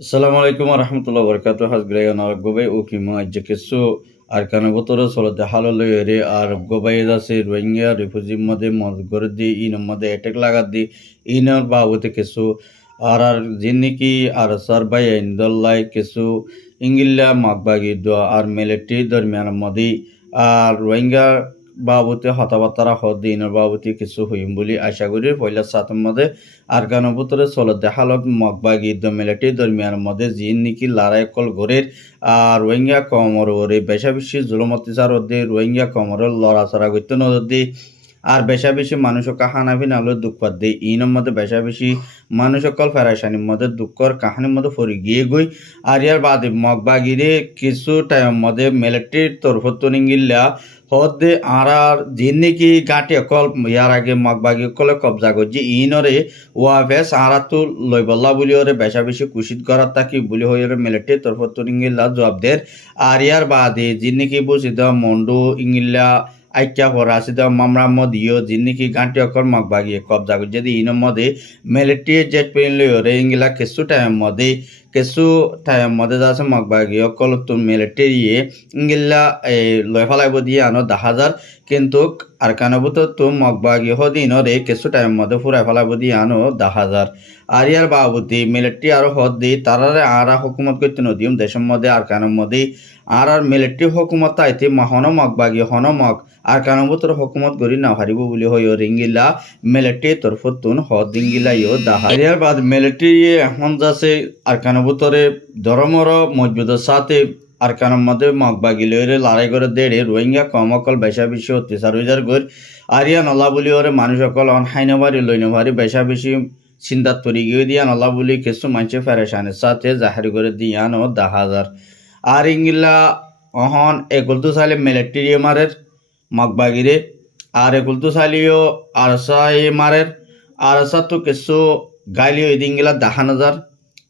Assalamu alaikum warahmatullahi wabarakatuh. Hasbiraya na gobe ukima jekeso arkana botoro solote halolo yere ar gobe dase rohingya refugee made mozgordi in made attack lagadi inor babute keso ar jinniki ar sarbaya indallai keso ingilla magbagi do ar military darmiyan madi আর রোহিঙ্গা বাবুতে হতাবার্তারা হদ্দিনের বাবুতে কিছু হইম বলে আশা করি পয়লা সাতম মধ্যে আরকানো ভিতরে চলো দেখালক মগবাগি military দরমিয়ান মধ্যে জিন নিকি লড়াই call ঘরের আর রোহিঙ্গা কমর ওরে বেশা বেশি জুলুম অত্যাচার দিয়ে রোহিঙ্গা কমরের লড়াচড়া করতে নদী আর বেশা বেশি মানুষ কাহানাবি নালো দুঃখ পাত দিয়ে ইনের মধ্যে বেশা বেশি মানুষ কল ফেরাইশানির মধ্যে দুঃখর কাহানির মধ্যে ফরি গিয়ে গই আর ইয়ার বাদে মগবাগিরে কিছু টাইম মধ্যে মিলিটারির তরফত নিঙ্গিল্লা হদে আর জিন্দিকি গাঁটি অকল ইয়ার আগে মগবাগি অকলে কবজা করছি ইনরে ওয়াফেস আরা তো লইবল্লা বলি ওরে বেশা বেশি কুশিত করার তাকি বলি হয়ে মিলিটারি তরফত নিঙ্গিল্লা জবাব দের আর ইয়ার বাদে জিন্দিকি বুঝিত মন্ডু ইঙ্গিল্লা আইক্যা হরাসিদ মামরা মদিও জিন্নিকি গাঁটি অকল মগবাগি কবজা করছে যদি ইন মধ্যে মিলিটারি জেট প্লেন লইরে ইঙ্গিলা কেসু টাইম মধ্যে যাচ্ছে মগবাগি অকল তো মিলিটারি ইঙ্গিলা লয় ফেলাইব দিয়ে আনো 10,000 কিন্তু আর কানবুত তো মগবাগি হদিন রে কেসু টাইম মধ্যে ফুরাই ফেলাইব দিয়ে আনো 10,000 আর ইয়ার বাবুতি মিলিটারি আর হদ দি তারারে আরা হুকুমত করতে নদিম দেশের মধ্যে আর কানের মধ্যে আর মিলিটারি হুকুমত তাইতে হন মগবাগি হন মগ আর কানবুতর হুকুমত গরি না হারিব বলি হইও রিঙ্গিলা মিলিটারি তরফতুন হদ দিঙ্গিলা ইও দাহারিয়ার বাদ মিলিটারি এখন যাচ্ছে আর কানবুতরে ধর্মর মজবুতের সাথে আর কানের মধ্যে মগবাগি লইরে লড়াই করে দেড়ে রোহিঙ্গা কম অকল বেশা বেশি অত্যাচার হইজার গর আরিয়া নলা বলি ওরে মানুষ অকল অন হাইনবারি লইনবারি বেশা বেশি চিন্তা তরি গিয়ে দিয়া নলা বলি কিছু মানুষের ফেরেশানের সাথে জাহির করে দিয়ান ও 10,000 আর ইঙ্গিলা অহন একুলতু সালে মিলিটারি মারের মগবাগিরে আর একুলতু সালিও আরসাই মারের আরসা তো কিছু গাইলিও ইদিঙ্গিলা 10,000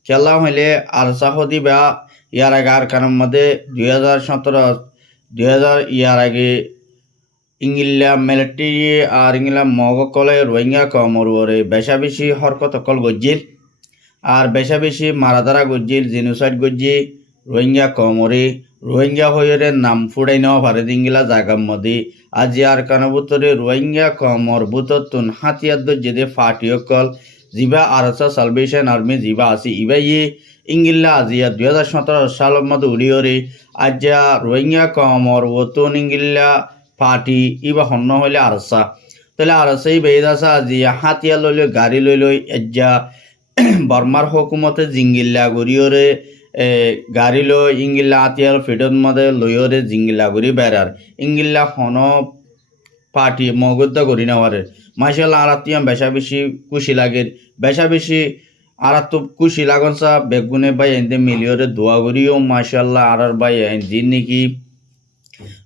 খেলা হইলে আরসা হদি বা ইয়ার আগে আর কারণ মধ্যে 2017 ইয়ার আগে ইংলিলা মিলিটারি আর ইংলা মগ কলে রোহিঙ্গা কমর ওরে বেশা বেশি হরকত কল গজ্জিল আর বেশা বেশি মারাদারা গজ্জিল জেনোসাইড গজ্জি রোহিঙ্গা কমরে রোহিঙ্গা হইরে নাম ফুড়াই নেওয়া ভারে দিঙ্গিলা জাগার মধ্যে আজি আর কানবুতরে রোহিঙ্গা কমর বুততুন হাতিয়ার যেদে ফাটিও কল জিবা আরসা সালভেশন আর্মি জিবা আছে ইবা ইংলিলা আজিয়া 2017 সালের মধ্যে উড়িয়রে আজ্জা রোহিঙ্গা কমর ওতুন ইংলিলা পার্টি ইবা হন্য হইলে আরসা তাহলে আরসাই বেদাসা আজিয়া হাতিয়া লইলে গাড়ি লই এজ্জা বর্মার হুকুমতে জিঙ্গিল্লা গরিয়রে গাড়ি লই ইংলিলা হাতিয়ার ফিডত মধ্যে লইয়রে জিঙ্গিল্লা গরি বেড়ার ইংলিলা হন পার্টি মগদ্দ করি নেওয়ারে মাসাল্লাহ আরাতিয়াম বেশা বেশি খুশি লাগে বেশা বেশি আর তো খুশি লাগন সা বেগুনে বাই এনদে মিলিয়রে দোয়া করিও মাশাআল্লাহ আর বাই জিন নাকি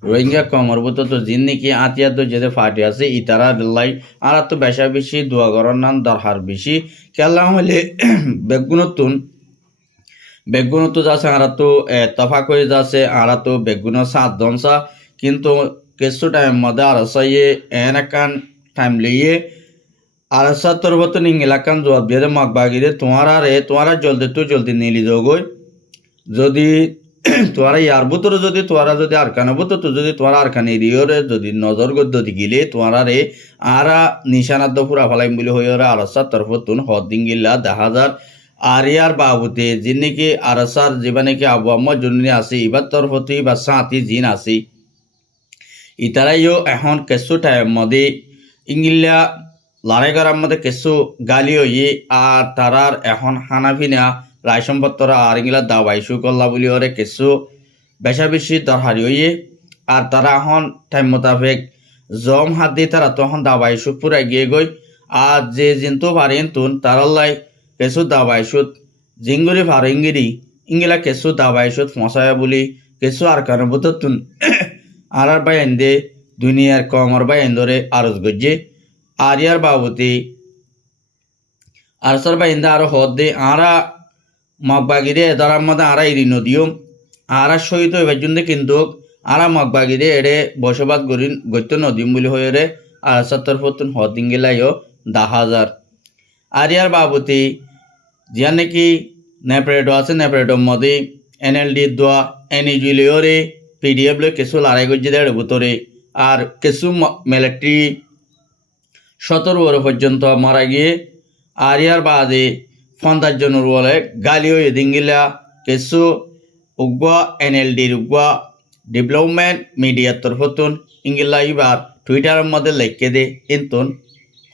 রোহিঙ্গা কমরবত তো জিন নাকি আতিয়া তো যেতে ফাটি আছে ইতারা লাই আর তো বেশা বেশি দোয়া করার নাম দরকার বেশি কেলা হলে বেগুনত যাচ্ছে আর তো তফাক হয়ে যাচ্ছে আর তো বেগুন 7 দনসা কিন্তু কিছু টাইম মধ্যে আর সাইয়ে এনাকান টাইম লিয়ে আর সত্তর বতন এলাকান জবাব দিয়ে মগবাগিরে তোমারা জলদি নিলি যোগই যদি তোরা ইয়ার ভিতরে যদি তোরা যদি আরকানের ভিতর তো যদি তোরা আরকান এরিয়রে যদি নজর গদ্দি গিলে তোরা রে আরা নিশানাদ্দ ফুরা ফেলাইম বলে হইরে আর সত্তর বতন হদিন গিল্লা 10,000 আর ইয়ার বাবুতে যে নাকি আরসার যেবা নাকি আবহাওয়া জন্য আছে এবার তরফতি বা সাঁতি জিন আছে ইতারাইও এখন কিছু টাইম মধ্যে ইংলিলা লড়াই করার মধ্যে কিছু গালি হইয়ে আর তারার এখন হানাফিনা রায় সম্পত্র আর ইংলা দাবাই করলা বলি ওরে কিছু বেশা বেশি দরহারি হইয়ে আর তারা এখন টাইম মোতাবেক জম হাত দিয়ে তারা তখন দাবাই পুরা গিয়ে গই আর যে জিন্তু পারেন তুন তারাল্লাই কিছু দাবাই জিঙ্গুরি ফারেঙ্গিরি ইংলা কিছু দাবাই ফসায়া বলি কিছু আর কারণ তুন আর বাইন দে দুনিয়ার কমর বাইন ধরে আরজ গজ্জে আর ইয়ার বাবুতি আরসার বাইন্দা আর হদ দে আরা মগবাগিরে এদারার মধ্যে আরা ইরি নদীয় আরা সহিত এবার জন্য কিন্তু আরা মগবাগিরে এড়ে বসবাস গত্য নদীম বলে হয়ে রে আর সত্তর ফতুন হদ দিঙ্গিলাইও 10,000 আর ইয়ার বাবুতি জিয়া নাকি নেপারেটো আছে নেপারেটোর মধ্যে এনএলডি দোয়া এনইজিলিওরে পিডিএফ লই কিছু লড়াই করছে দেড় ভিতরে আর কিছু মিলিটারি 17 পর্যন্ত মারা গিয়ে আর ইয়ার বাদে 50 জনের বলে গালিও এদিঙ্গিলা কিছু উগ্র এনএলডির উগ্র ডেভেলপমেন্ট মিডিয়ার তরফতুন ইঙ্গিলা এবার টুইটারের মধ্যে লিখে দে ইন্তন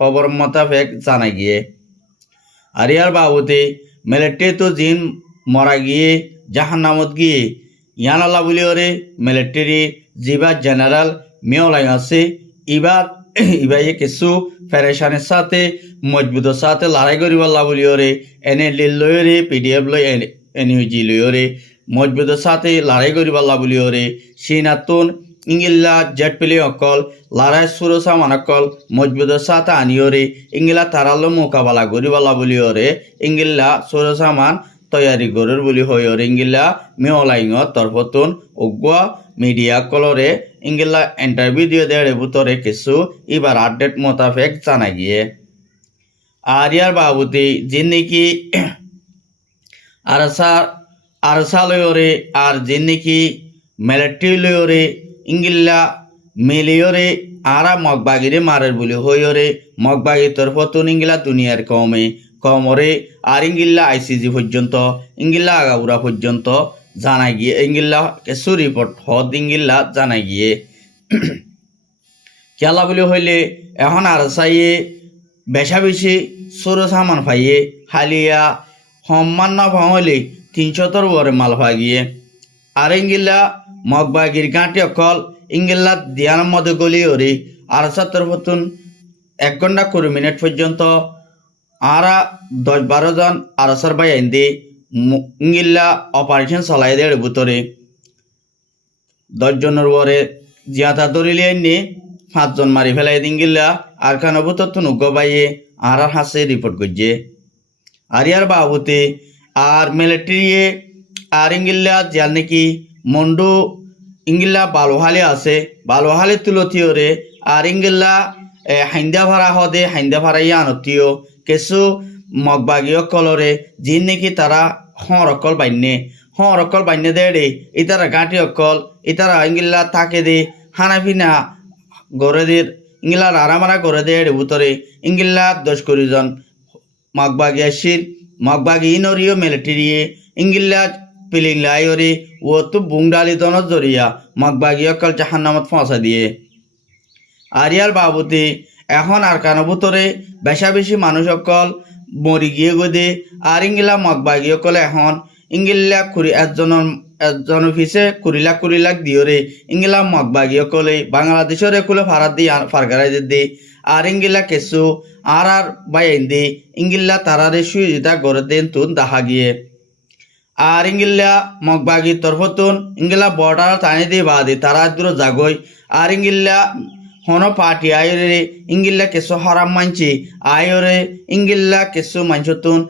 খবর মোতাবেক জানা গিয়ে আর ইয়ার বাবুতে মিলিটারি তো জিন মরা গিয়ে জাহান্নামত গিয়ে ইয়ানালা বলি ওরে মিলিটারি জিবা জেনারেল মেয়লাই আছে এবার কিছু ফেরেশানের সাথে মজবুতের সাথে লড়াই করিবাল্লা বলি ওরে এনএলডি লইরে পিডিএফ লই এনইউজি লইরে মজবুতের সাথে লড়াই করিবাল্লা বলি ওরে সিনাতুন ইংলিলা জেট পেলে অকল লড়াই সুরসা মানকল মজবুতের সাথে আনিওরে ইংলা তারালো মোকাবেলা করিবাল্লা বলি ওরে ইংলা সুরসা মান তৈয়ারি গরুর বলি হই ওরে ইংলা মেয়লাইঙ তরফতুন উগ্র মিডিয়া কলরে ইংলা ইন্টারভিউ দিয়ে দেড়ে ভিতরে কিছু এবার আপডেট মোতাবেক জানা গিয়ে আর ইয়ার বাবুতে যে নাকি আরসা লয়রে আর যে নাকি মিলিটারি লয়রে ইংলা মিলিয়রে আরা মগবাগিরে মারের বলি হইরে মগবাগির তরফতুন ইংলা দুনিয়ার কমরে আর ইংলা আইসিজি পর্যন্ত ইংলা আগাউরা পর্যন্ত জানা গিয়ে ইংলা কিছু রিপোর্ট হদ ইংলা জানা গিয়ে খেলা বলি হইলে এখন আর চাইয়ে বেশা বেশি সরু সামান পাইয়ে হালিয়া সম্মান না পাহলে 300 ওরে মাল পাই গিয়ে আর ইংলা মগবাগির গাঁটি অকল ইংলা দিয়ানোর মধ্যে গলি ওরে আর 70 1 ঘন্টা 20 মিনিট পর্যন্ত আরা 10-12 জন আরসার ভাই আইন ইংলা অপারেশন চালাই দেড় ভিতরে 10 জনের পরে জিয়াতা ধরিলে আইনে 5 জন মারি ফেলাই দিঙ্গিল্লা আর খানো ভিতর তো নুগ্গ বাইয়ে আর হাসে রিপোর্ট করছে আর ইয়ার বাবুতে আর মিলিটারি আর ইংলা যার নাকি মন্ডু ইংলা বালোহালে আছে বালোহালে তুলতিওরে আর ইংলা হাইন্দা ভাড়া হদে হাইন্দা ভাড়া আনতিও কিছু মগবাগীয় কলরে যি নাকি তারা হরকল বাইনে দেড়ে ইতারা গাঁটি অকল ইতারা ইংলা তাকে দে হানাফিনা গড়ে দের ইংলা রারামারা গড়ে দেড়ে ভিতরে ইংলা 10 কোটি জন মগবাগী আসির মগবাগী ইনরিও মিলিটারিয়ে ইংলা পিলিংলাইরে ও তো বুংডালি দনত জরিয়া মগবাগী অকল জাহান্নামত পৌঁছা দিয়ে আর ইয়ার বাবুতে এখন আর কানো ভিতরে বেশা বেশি মানুষ অকল মরি গিয়ে গদে আর ইংলা মগবাগী অকল এখন ইংলা কুড়ি একজন পিছে 20 লাখ দিওরে ইংলা মগবাগী অকলে বাংলাদেশের একুলে ফারাত দিয়ে ফারগারাই দে আর ইংলা কেসু আর বাইন দে ইংলা তারারে সুইজিতা গড়ে দেন তুন দেখা গিয়ে আর ইংলা মগবাগীর তরফতুন ইংলা বর্ডার টানি দিয়ে বাদে তারা দূর জাগই আর ইংলা হন পার্টি আয়রে ইংলা কেসু হারাম মানছি আয়রে ইংলা কেসু মানছতুন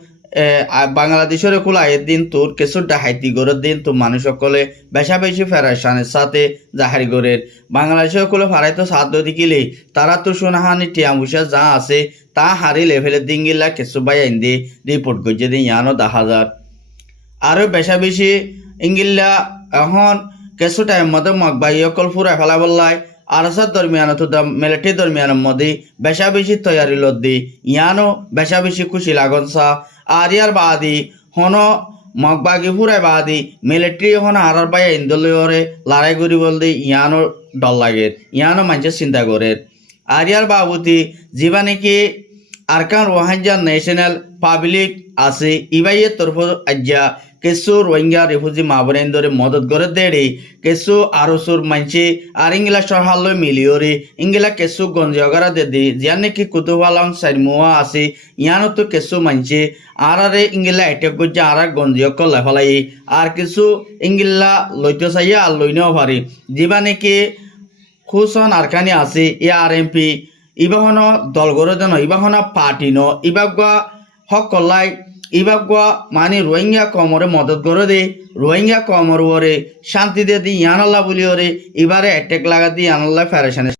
বাংলাদেশের কুল আয়ের দিন তোর কেসু ডাহাইতি গড়ের দিন তো মানুষ সকলে বেশা বেশি ফেরাসানের সাথে জাহারি গড়ের বাংলাদেশের কুলে ফারাইতো সাধ্য দিকিলে তারা তো সোনাহানি টিয়ামুসা যা আছে তা হারি লেভেলের দিন গিলা কেসু বাই আইন দিয়ে রিপোর্ট করছে দিন ইয়ানো 10,000 আরও বেশা বেশি ইংলা এখন কেসু টাইম মতো মগবাই অকল ফুরা ফেলা বললাই আরসার দরমিয়ান তো মিলিটারি দরমিয়ানের মধ্যে বেশা বেশি তৈয়ারি লদ্দি ইয়ানো বেশা বেশি খুশি লাগনসা আর ইয়ার বাদি হন মগবাগি ফুরাই বাদি মিলিটারি হন হারার বাই ইন্দোলরে লড়াই করি বলতে ইয়ানো ডর লাগে ইয়ানো মানুষের চিন্তা করে আর ইয়ার বাবুতি যিবা নাকি আরকান রোহাঙ্গা ন্যাশনাল পাবলিক আছে ইবাইয়ের তরফ আজ্ঞা কিছু রোহিঙ্গা রিফিউজি মাবরেন্দরে মদত করে দেড়ে কিছু আরসুর মানছে আর ইংলা সহাল্য মিলিয়রে ইংলা কিছু গঞ্জিয়গারা দে যার নাকি কুতুবালাম সাইমুয়া আছে ইয়ানো তো কিছু মানছে আর ইংলা এটেক করছে আর গঞ্জিয়ক লেফালাই আর কিছু ইংলা লইতে চাইয়া আর লইনেও পারে যিবা নাকি খুশন আরকানি আছে ই RMP ইবাহন দলগর দেন ইবাহন পার্টি ন ইবাগুয়া হক কল্লাই ইবাগুয়া মানে রোহিঙ্গা কমরে মদত করে দে রোহিঙ্গা কমর ওরে শান্তি দে দি ইয়ানাল্লাহ বলি ওরে এবারে অ্যাটেক লাগা দি ইয়ানাল্লাহ ফেরেশানে